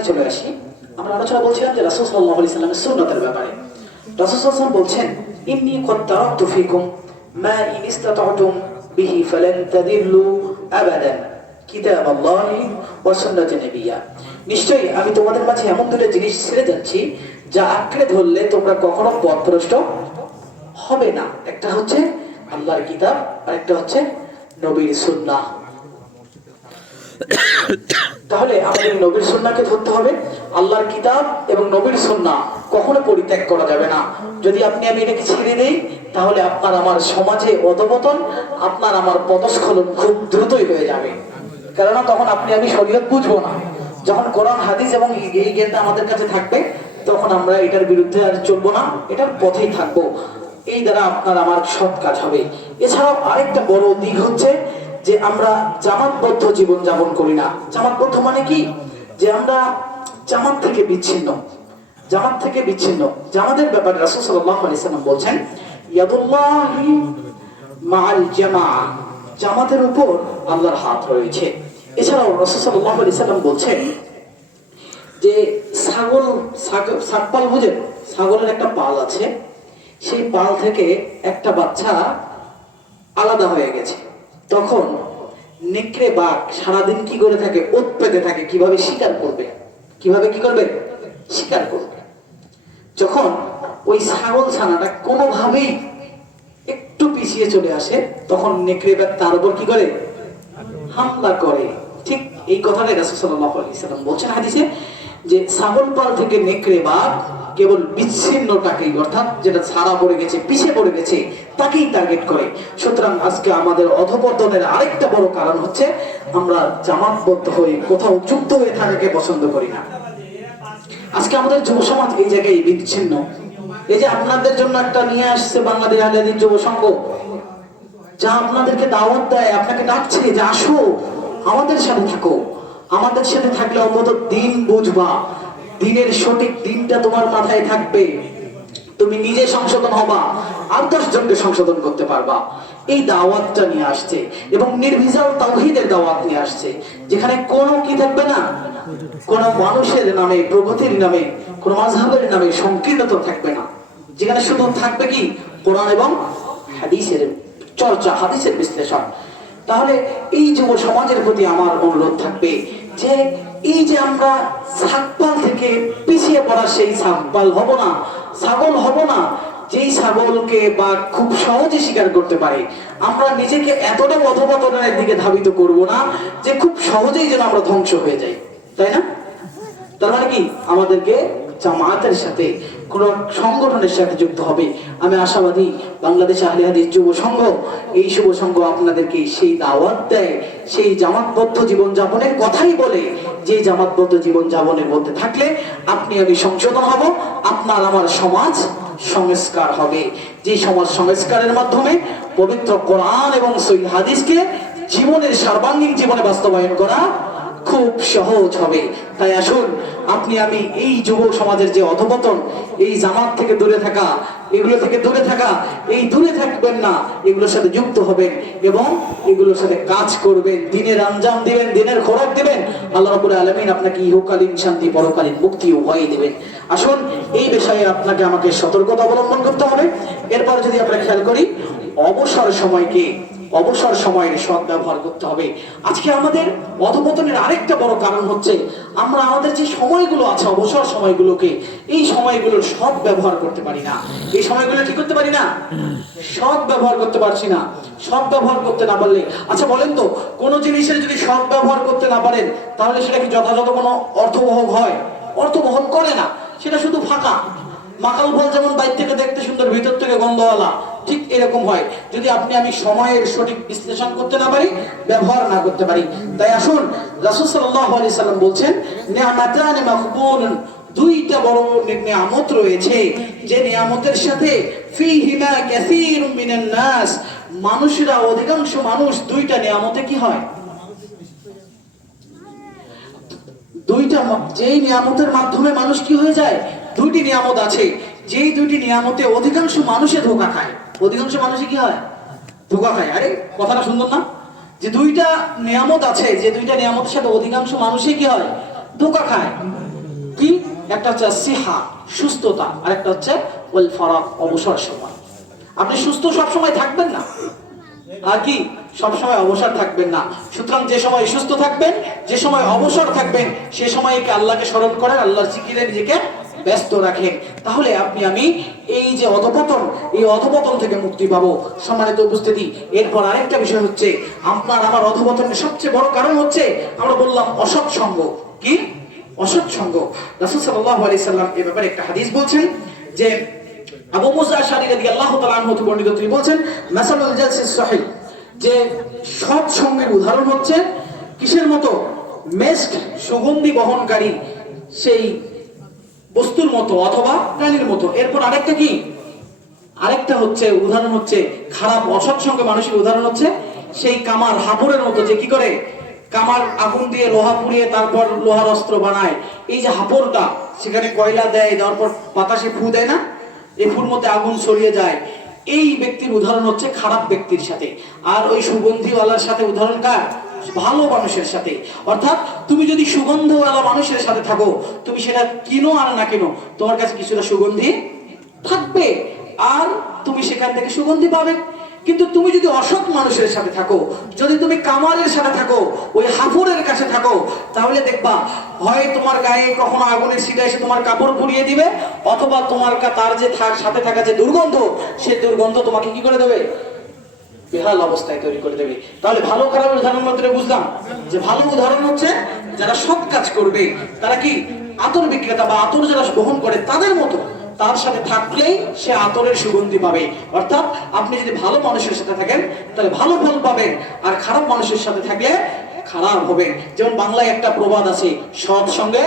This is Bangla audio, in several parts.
আলোচনায় চলে আসি। আমরা আলোচনা বলছিলাম যে রাসূল সাল্লাল্লাহু আলাইহি সাল্লামের সুন্নতের ব্যাপারে। রাসূল সাল্লাল্লাহু আলাইহি ওয়াসাল্লাম বলছেন, ইন্নী ক্বাদ তারাকতু ফীকুম মা ইন ইসতাতা'তুম বিহি ফালান তাদিল্লু আবাদান কিতাবাল্লাহি ওয়া সুন্নাতি নাবিয়্যা। নিশ্চয়ই আমি তোমাদের মাঝে এমন দুটো জিনিস ছেড়ে যাচ্ছি যা আঁকড়ে ধরলে তোমরা কখনো পথভ্রষ্ট হবে না। একটা হচ্ছে আল্লাহর কিতাব আর একটা হচ্ছে নবীর সুন্নাহ। তাহলে আমাদের নবীর সুন্নাহকে ধরতে হবে, আল্লাহর কিতাব এবং নবীর সুন্নাহ কখনো পরিত্যাগ করা যাবে না। যদি আপনি আমি এটাকে ছেড়ে দেই তাহলে আপনার আমার সমাজে অধঃপতন, আপনার আমার পদস্খলন খুব দ্রুতই হয়ে যাবে। কেননা তখন আপনি আমি শরীয়ত বুঝবো না। যখন কোরআন হাদিস এবং এই জ্ঞানটা আমাদের কাছে থাকবে তখন আমরা এটার বিরুদ্ধে আর চলবো না, এটার পথেই থাকবো। এই দ্বারা আপনার আমার সৎ কাজ হবে। এছাড়াও আরেকটা বড় দিক হচ্ছে যে আমরা জামাতবদ্ধ জীবন যাপন করি না। জামাতবদ্ধ মানে কি? যে আমরা জামাত থেকে বিচ্ছিন্ন। জামাত থেকে বিচ্ছিন্ন। জামাতের ব্যাপারে রাসূল সাল্লাল্লাহু আলাইহি সাল্লাম বলছেন, ইয়াদুল্লাহি মাআল জামাআ, জামাতের উপর আল্লাহর হাত রয়েছে। এছাড়াও রাসূল সাল্লাল্লাহু আলাইহি সাল্লাম বলছেন যে ছাগল বুঝেন, ছাগলের একটা পাল আছে, সেই পাল থেকে একটা বাচ্চা আলাদা হয়ে গেছে। তখন নেকড়ে বাঘ সারাদিন কি করে থাকে? ওত পেতে থাকে কিভাবে শিকার করবে, কিভাবে কি করবে, শিকার করবে। যখন ওই ছাগল ছানাটা কোনোভাবেই একটু পিছিয়ে চলে আসে তখন নেকড়ে বাঘ তার উপর কি করে? হামলা করে। ঠিক এই কথাটাই রাসূল সাল্লাল্লাহু আলাইহি সাল্লাম বলছেন হাদিসে যে ছাগল পাল থেকে নেকড়ে বাঘ কেবল বিচ্ছিন্নটাকেই, অর্থাৎ যেটা ছাড়া পড়ে গেছে, পিছিয়ে পড়ে গেছে, তাকেই টার্গেট করে। সুতরাং আজকে আমাদের অধঃপতনের আরেকটা বড় কারণ হচ্ছে আমরা জামাতবদ্ধ হয়ে কোথাও যুক্ত হয়ে থাকাকে পছন্দ করি না। আজকে আমাদের যুব সমাজ এই জায়গায় বিচ্ছিন্ন। এই যে আপনাদের জন্য একটা নিয়ে আসছে বাংলাদেশ আহলে হাদিস যুব সংঘ, যা আপনাদেরকে দাওয়াত দেয়, আপনাকে ডাকছে যে আসো আমাদের সাথে থাকো। আমাদের সাথে থাকলে অন্তত দিন বুঝবা, দিনের সঠিক দিনটা তোমার মাথায় থাকবে, তুমি নিজে সংশোধন হবা, আর 10 জনকে সংশোধন করতে পারবা। এই দাওয়াতটা নিয়ে আসছে এবং নির্ভেজাল তাওহীদের দাওয়াত নিয়ে আসছে, যেখানে কোনো কি থাকবে না, কোন মানুষের নামে, প্রগতির নামে, কোন মাযহাবের নামে সংকীর্ণতা থাকবে না। যেখানে শুধু থাকবে কি কোরআন এবং হাদিসের চর্চা, হাদিসের বিশ্লেষণ। তাহলে এই যুব সমাজের প্রতি আমার অনুরোধ থাকবে যে এই যে আমরা ছাগপাল থেকে পিছিয়ে পড়া সেই ছাগপাল হব না, ছাগল হব না, যেই ছাগলকে বা খুব সহজে শিকার করতে পারে। আমরা নিজেকে এতটা অধঃপতনের দিকে ধাবিত করব না যে খুব সহজেই যেন আমরা ধ্বংস হয়ে যাই, তাই না? তার মানে কি আমাদেরকে জামাতের সাথে, কোন সংগঠনের সাথে যুক্ত হবে। আমি আশাবাদী বাংলাদেশ আহলে হাদিস যুব সংঘ, এই যুব সংঘ আপনাদেরকে সেই দাওয়াত দেয়, সেই জামাতবদ্ধ জীবন যাপনের কথাই বলে, যে জামাতবদ্ধ জীবন যাপনের মধ্যে থাকলে আপনি আমি সংশোধন হব, আপনার আমার সমাজ সংস্কার হবে। যে সমাজ সংস্কারের মাধ্যমে পবিত্র কোরআন এবং সহিহ হাদিসকে জীবনের সর্বাঙ্গীন জীবনে বাস্তবায়ন করা খুব সহজ হবে। তাই আসুন আপনি আমি এই যুব সমাজের যে অধঃপতন, এই জামাত থেকে দূরে থাকা, এগুলো থেকে দূরে থাকা, এই দূরে থাকবেন না, এগুলোর সাথে যুক্ত হবেন এবং এগুলোর সাথে কাজ করবেন, দিনের আঞ্জাম দিবেন, দিনের খোরাক দিবেন। আল্লাহ রাব্বুল আলামিন আপনাকে ইহকালীন শান্তি, পরকালীন মুক্তি উভয়ই দিবেন। আসুন এই বিষয়ে আপনাকে আমাকে সতর্কতা অবলম্বন করতে হবে। এরপর যদি আমরা খেয়াল করি, অবসর সময়ের সৎ ব্যবহার করতে হবে। আজকে আমাদের অধঃপতনের আরেকটা বড় কারণ হচ্ছে আমরা আমাদের যে সময়গুলো আছে, অবসর সময়গুলোকে, এই সময়গুলোর সৎ ব্যবহার করতে পারি না। এই সময়গুলো কি করতে পারি না? সৎ ব্যবহার করতে পারছি না। সৎ ব্যবহার করতে না পারলে, আচ্ছা বলেন তো, কোন জিনিসের যদি সৎ ব্যবহার করতে না পারেন তাহলে সেটা কি যথাযথ কোনো অর্থবহ হয়? অর্থবহন করে না, সেটা শুধু ফাঁকা। মাকাল ফল যেমন বাইরে থেকে দেখতে সুন্দর, ভিতর থেকে গন্ধওয়ালা, ঠিক এরকম হয় যদি আপনি আমি সময়ের সঠিক বিশ্লেষণ করতে না পারি, ব্যবহার না করতে পারি। তাই আসুন, রাসূল সাল্লাল্লাহু আলাইহি সাল্লাম বলছেন, নি'মাতানি মাকবুলুন, দুইটা বড় নিয়ামত রয়েছে যে নিয়ামতের সাথে ফীহিমা কাসীরুম মিনান নাস, মানুষরা, অধিকাংশ মানুষ দুইটা নিয়ামতে কি হয়, দুইটা যেই নিয়ামতের মাধ্যমে মানুষ কি হয়ে যায়, দুইটি নিয়ামত আছে, যেই দুইটি নিয়ামতে অধিকাংশ মানুষে ধোঁকা খায়। অধিকাংশ মানুষই কি হয়, ধোঁকা খায়। আরে কথাটা সুন্দর না? যে দুইটা নিয়ামত আছে, যে দুইটা নিয়ামতের সাথে অধিকাংশ মানুষই কি হয়, ধোঁকা খায়। একটা হচ্ছে সিহা সুস্থতা, আর একটা হচ্ছে ওয়াল ফারাগ অবসর সময়। আপনি সুস্থ সব সময় থাকবেন না, আর কি সবসময় অবসর থাকবেন না। সুতরাং যে সময় সুস্থ থাকবেন, যে সময় অবসর থাকবেন, সে সময়কে আল্লাহকে স্মরণ করেন, আল্লাহর জিকিরে নিজেকে ব্যস্ত রাখেন। তাহলে আপনি আমি এই যে অধপতন, এই অধপতন থেকে মুক্তি পাবো। সম্মানিত উপস্থিতি, এরপর আরেকটা বিষয় হচ্ছে আপনার আমার অধপতনের সবচেয়ে বড় কারণ হচ্ছে আমরা বললাম অসৎ সঙ্গ। কি অসৎ সঙ্গ? রাসূল সাল্লাল্লাহু আলাইহি সাল্লাম এই ব্যাপারে একটা হাদিস বলছেন যে আবু মুসা আশআরী রাদিয়াল্লাহু তাআলা আনহু থেকে বর্ণিত, তিনি বলছেন মাসালুল জালসিস সহিহ, যে সৎ সঙ্গের উদাহরণ হচ্ছে কিসের মতো? মেস্ক সুগন্ধি বহনকারী সেই বস্তুর মতো অথবা প্রাণীর মতো। এরপর আরেকটা কি? আরেকটা হচ্ছে উদাহরণ হচ্ছে খারাপ অসৎ সঙ্গে মানুষের উদাহরণ হচ্ছে সেই কামার হাপুরের মতো, যে কি করে কামার আগুন দিয়ে লোহা পুড়িয়ে তারপর লোহার অস্ত্র বানায়। এই যে হাপড়টা, সেখানে কয়লা দেয়, দেওয়ার পর বাতাসে ফু দেয় না, এই ফুর মধ্যে আগুন ছড়িয়ে যায়। এই ব্যক্তির উদাহরণ হচ্ছে খারাপ ব্যক্তির সাথে। আর ওই সুগন্ধিওয়ালার সাথে উদাহরণ কার? ভালো মানুষের সাথে। অর্থাৎ তুমি যদি সুগন্ধওয়ালা মানুষের সাথে থাকো, তুমি সেটা কিনো আর না কিনো, তোমার কাছে কিছুটা সুগন্ধি থাকবে আর তুমি সেখান থেকে সুগন্ধি পাবে। কিন্তু তুমি যদি অসৎ মানুষের সাথে থাকো, যদি তুমি কামারের সাথে থাকো, ওই হাফুরের কাছে থাকো, তাহলে দেখবা হয় তোমার গায়ে কখনো আগুনের ছিটা এসে তোমার কাপড় পুড়িয়ে দিবে, অথবা তোমার তার যে সাথে থাকা যে দুর্গন্ধ, সে দুর্গন্ধ তোমাকে কি করে দেবে? বেহাল অবস্থায় তৈরি করে দেবে। তাহলে ভালো খারাপ উদাহরণ মধ্যে বুঝলাম যে ভালো উদাহরণ হচ্ছে যারা সৎ কাজ করবে, তারা কি আতর বিক্রেতা বা আতর যারা বহন করে তাদের মতো, তার সাথে থাকলেই সে আতরের সুগন্ধি পাবে। অর্থাৎ আপনি যদি ভালো মানুষের সাথে থাকেন তাহলে ভালো ফল পাবেন, আর খারাপ মানুষের সাথে থাকলে খারাপ হবে। যেমন বাংলায় একটা প্রবাদ আছে, সৎ সঙ্গে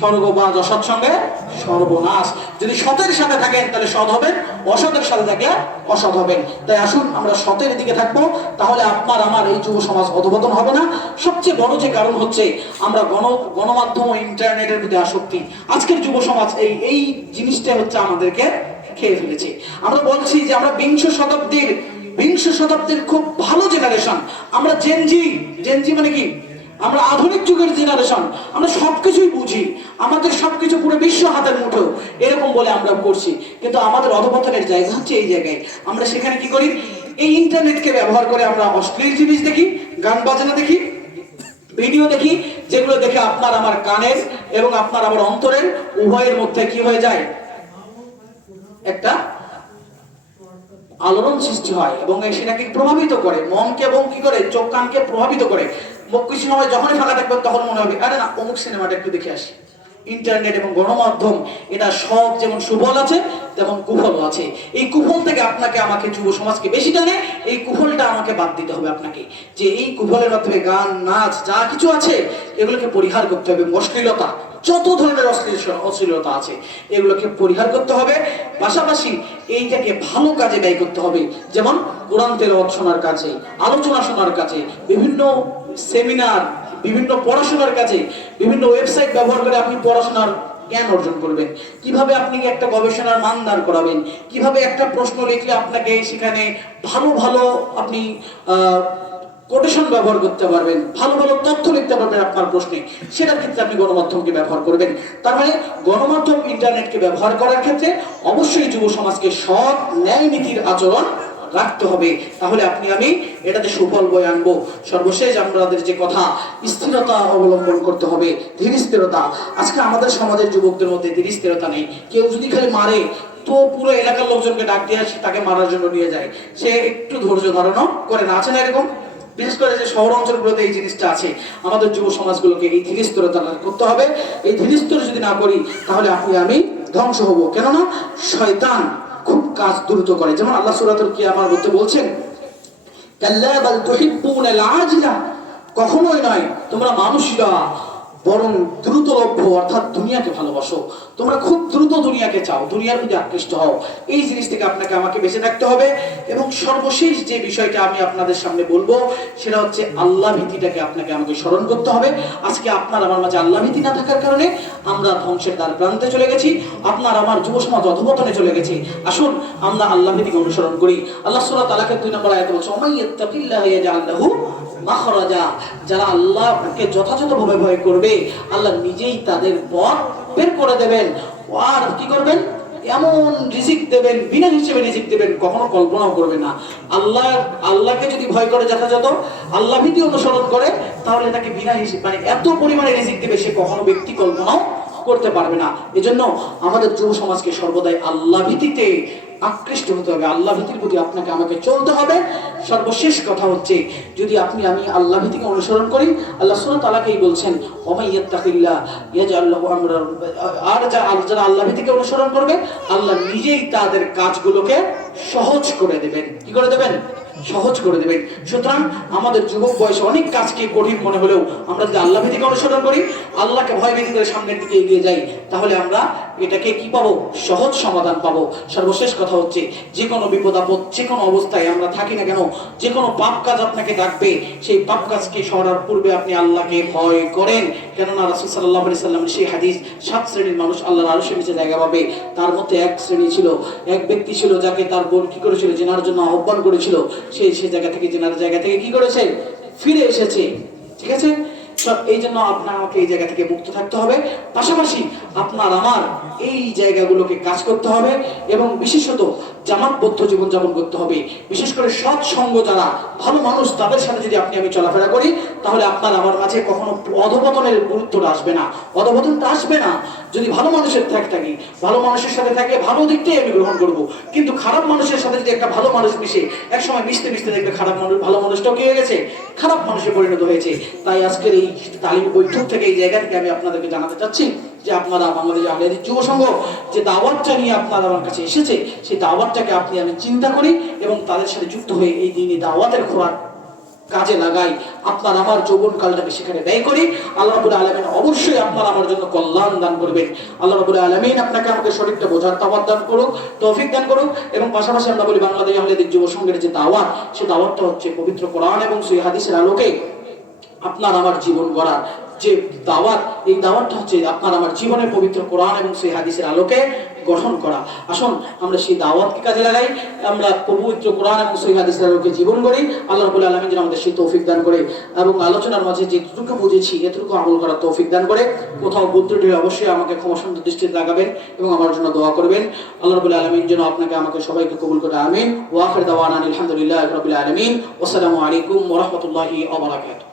স্বর্গবাস, অসৎ সঙ্গে সর্বনাশ। যদি সতের সাথে থাকেন তাহলে সৎ হবেন, অসতের সাথে থাকলে অসৎ হবেন। তাই আসুন আমরা সতের দিকে থাকবো, তাহলে আপনার আমার এই যুব সমাজ অধপতন হবে না। সবচেয়ে বড় যে কারণ হচ্ছে আমরা গণমাধ্যম ও ইন্টারনেটের প্রতি আসক্তি। আজকের যুব সমাজ এই জিনিসটা হচ্ছে আমাদেরকে খেয়ে ফেলেছে। আমরা বলছি যে আমরা বিংশ শতাব্দীর খুব ভালো জেনারেশন, আমরা জেনজি মানে কি? আমরা আধুনিক যুগের জেনারেশন, আমরা সবকিছুই বুঝি, আমাদের সবকিছু পুরো বিশ্ব হাতের মুঠো, এরকম বলে আমরা করছি। কিন্তু আমাদের অধপতনের জায়গা হচ্ছে এই জায়গায়। আমরা সেখানে কি করি? এই ইন্টারনেটকে ব্যবহার করে আমরা অশ্লীল জিনিস দেখি, গান বাজনা দেখি, ভিডিও দেখি, যেগুলো দেখে আপনার আমার কানের এবং আপনার আমার অন্তরের উভয়ের মধ্যে কি হয়ে যায়? একটা আলোড়ন সৃষ্টি হয় এবং সেটাকে প্রভাবিত করে মনকে, এবং কি করে চোখ কানকে প্রভাবিত করে। কিছু সময় যখনই ফাঁকা থাকবে তখন মনে হবে আরে না অমুক সিনেমাটা একটু দেখে আসি। ইন্টারনেট এবং গণমাধ্যম এটা সব যেমন সুফল আছে তেমন কুফলও আছে। এই কুফল থেকে আপনাকে আমাকে যুব সমাজকে বেশি টানে, এই কুফলটা আমাকে বাদ দিতে হবে আপনাকে, যে এই কুফলের মাধ্যমে গান নাচ যা কিছু আছে এগুলোকে পরিহার করতে হবে। অশ্লীলতা, যত ধরনের অশ্লীলতা আছে এগুলোকে পরিহার করতে হবে। পাশাপাশি এইটাকে ভালো কাজে ব্যয় করতে হবে, যেমন কোরআন তেলাওয়াত শোনার কাজে, আলোচনা শোনার কাজে, বিভিন্ন সেমিনার, বিভিন্ন পড়াশোনার কাজে, বিভিন্ন ওয়েবসাইট ব্যবহার করে আপনি পড়াশোনার জ্ঞান অর্জন করবেন, কিভাবে আপনি একটা গবেষণার মান দাঁড় করাবেন, কিভাবে একটা প্রশ্ন লিখলে আপনাকে সেখানে ভালো ভালো আপনি কোটেশন ব্যবহার করতে পারবেন, ভালো ভালো তথ্য লিখতে পারবেন আপনার প্রশ্নে, সেটার ক্ষেত্রে আপনি গণমাধ্যমকে ব্যবহার করবেন। তার মানে গণমাধ্যম ইন্টারনেটকে ব্যবহার করার ক্ষেত্রে অবশ্যই যুব সমাজকে সৎ ন্যায় নীতির আচরণ রাখতে হবে, তাহলে আপনি আমি এটাতে সুফল বয়ে আনবো। সর্বশেষ আমাদের যে কথা, স্থিরতা অবলম্বন করতে হবে, ধীর স্থিরতা। আজকে আমাদের সমাজের যুবকদের মধ্যে ধীর স্থিরতা নেই। কেউ যদি খালি মারে তো পুরো এলাকার লোকজনকে ডাক দিয়ে আসি তাকে মারার জন্য নিয়ে যায়, সে একটু ধৈর্য ধারণও করে না। আছে না এরকম? বিশেষ করে যে শহর অঞ্চলগুলোতে এই জিনিসটা আছে। আমাদের যুব সমাজগুলোকে এই ধীর স্থিরতা করতে হবে। এই ধীর স্থির যদি না করি তাহলে আপনি আমি ধ্বংস হব। কেননা শয়তান খুব কাজ দ্রুত করে। যেমন আল্লাহ সূরাতুল কিয়ামার মধ্যে বলছেন, কাল্লা বাল তুহিব্বুনাল আজিলা, কখনোই নয় তোমরা মানুষরা বরং দ্রুতলভ্য অর্থাৎ দুনিয়াকে ভালোবাসো, তোমরা খুব দ্রুত দুনিয়াকে চাও, দুনিয়ার প্রতি আকৃষ্ট হও। এই জিনিস থেকে আপনাকে আমাকে বেঁচে থাকতে হবে। এবং সর্বশেষ যে বিষয়টা আমি আপনাদের সামনে বলবো সেটা হচ্ছে আল্লাহ ভীতিটাকে আপনাকে আমাকে স্মরণ করতে হবে। আজকে আপনার আমার মাঝে আল্লাহ ভীতি না থাকার কারণে আমরা ধ্বংসের দ্বার প্রান্তে চলে গেছি, আপনার আমার যুব সমাজ অধপতনে চলে গেছে। আসুন আমরা আল্লাহ ভীতিকে অনুসরণ করি। আল্লাহ সূরা তালাকের 2 নম্বর আয়াতে বলছে, ওমাইয়াত্তাকিল্লাহা ইয়াজআল লাহু মাখরাজা। যারা আল্লাহকে যথাযথভাবে ভয় করবে, আল্লাহ নিজেই তাদের পথ বের করে দেবেন। আর কি করবেন? এমন রিজিক দেবেন, বিনা হিসেবে রিজিক দেবেন, কখনো কল্পনাও করবে না। আল্লাহকে যদি ভয় করে যথাযথ আল্লাহ ভীতি অনুসরণ করে, তাহলে তাকে বিনা হিসেবে মানে এত পরিমাণে রিজিক দেবে সে কখনো ব্যক্তি কল্পনাও করতে পারবে না। এজন্য আমাদের যুব সমাজকে সর্বদাই আল্লাহ ভীতিতে আকৃষ্ট হতে হবে, আল্লাহ ভীতির প্রতি আপনাকে আমাকে চলতে হবে। সর্বশেষ কথা হচ্ছে, যদি আমি আল্লাহ ভীতিকে অনুসরণ করি, আল্লাহ সুবহানাহু ওয়া তাআলাকেই বলছেন ওয়ামান ইয়াত্তাকিল্লাহ ইয়াজআল লাহু আমরান। আর যারা আল্লাহ ভীতিকে অনুসরণ করবে, আল্লাহ নিজেই তাদের কাজগুলোকে সহজ করে দেবেন। কি করে দেবেন? সহজ করে দেবেন। সুতরাং আমাদের যুবক বয়সে অনেক কাজকে কঠিন মনে হলেও আমরা যদি আল্লাহ ভীতিকে অনুসরণ করি, আল্লাহকে ভয় ভীতি করে সামনের দিকে এগিয়ে যাই, তাহলে আমরা এটাকে কি পাবো? সহজ সমাধান পাবো। সর্বশেষ কথা হচ্ছে, যে কোনো বিপদ আপদ, যে কোনো অবস্থায় আমরা থাকি না কেন, যে কোনো পাপ কাজ আপনাকে ডাকবে, সেই পাপ কাজকে সরার পূর্বে আপনি আল্লাহকে ভয় করেন। কেননা রাসূল সাল্লাল্লাহু আলাইহি সাল্লামের সেই হাদিস, 7 শ্রেণীর মানুষ আল্লাহর আরশের নিচে জায়গা পাবে। তার মধ্যে এক শ্রেণী ছিল, এক ব্যক্তি ছিল যাকে তার বোন কি করেছিল? জিনার জন্য আহ্বান করেছিল। সে জায়গা থেকে, জিনার জায়গা থেকে কি করেছে? ফিরে এসেছে। ঠিক আছে? এই জন্য আপনার আমাকে এই জায়গা থেকে মুক্ত থাকতে হবে। পাশাপাশি আপনার আমার এই জায়গাগুলোকে কাজ করতে হবে এবং বিশেষত জামাতবদ্ধ জীবনযাপন করতে হবে। বিশেষ করে সৎ সঙ্গ, যারা ভালো মানুষ, তাদের সাথে যদি আমি চলাফেরা করি, তাহলে আপনার আমার মাঝে কখনো অধপতনের গুরুত্বটা আসবে না, অধপতনটা আসবে না। যদি ভালো মানুষের থাকি, ভালো মানুষের সাথে থাকে, ভালো দিকটাই আমি গ্রহণ করব। কিন্তু খারাপ মানুষের সাথে যদি একটা ভালো মানুষ মিশে, এক সময় মিশতে মিশতে দেখবে খারাপ মানুষ ভালো মানুষটাও কি হয়ে গেছে? খারাপ মানুষে পরিণত হয়েছে। তাই আজকের এই তালিম বৈঠক থেকে, এই জায়গা থেকে আমি আপনাদেরকে জানাতে চাচ্ছি যে আপনারা বাংলাদেশ আহলে হাদিস যুব সংঘ যে দাওয়াতটা নিয়ে আপনারা আমার কাছে এসেছে, সেই দাওয়াতটাকে আমি চিন্তা করি এবং তাদের সাথে যুক্ত হয়ে এই দিনই দাওয়াতের খোরাক কাজে লাগাই। আপনার আমার যৌবন কালটাকে সেখানে ব্যয় করি। আল্লাহ রাব্বুল আলামিন অবশ্যই আপনার আমার জন্য কল্যাণ দান করবেন। আল্লাহ রাব্বুল আলামিন আপনাকে আমাকে সঠিকটা বোঝার তাওয়াত দান করুক, তৌফিক দান করুক। এবং পাশাপাশি আমরা বলি, বাংলাদেশ আহলে হাদিস যুব সংঘের যে দাওয়াত, সেই দাওয়াতটা হচ্ছে পবিত্র কোরআন এবং সহিহ হাদিসের আলোকে আপনার আমার জীবন গড়ার যে দাওয়াত, এই দাওয়াতটা হচ্ছে আপনার আমার জীবনের পবিত্র কোরআন এবং সহিহ হাদিসের আলোকে গঠন করা। আসুন আমরা সেই দাওয়াতকে কাজে লাগাই, আমরা পবিত্র কোরআন এবং সহিহ হাদিসের আলোকে জীবন গড়ি। আল্লাহ রাব্বুল আলামিন যেন আমাদের সেই তৌফিক দান করে এবং আলোচনার মাঝে যেটুকু বুঝেছি এতটুকু আমল করার তৌফিক দান করে। কোথাও ভুল ত্রুটি অবশ্যই আমাকে ক্ষমা সুন্দর দৃষ্টিতে লাগাবেন এবং আমার জন্য দোয়া করবেন। আল্লাহ রাব্বুল আলামিন যেন আপনাকে আমাকে সবাইকে কবুল করে। আমিন। ওয়া আখির দাওয়ানা আলহামদুলিল্লাহি রাব্বিল আলামিন। ওয়া আসসালামু আলাইকুম ওয়া রাহমাতুল্লাহি ওয়া বারাকাতুহু।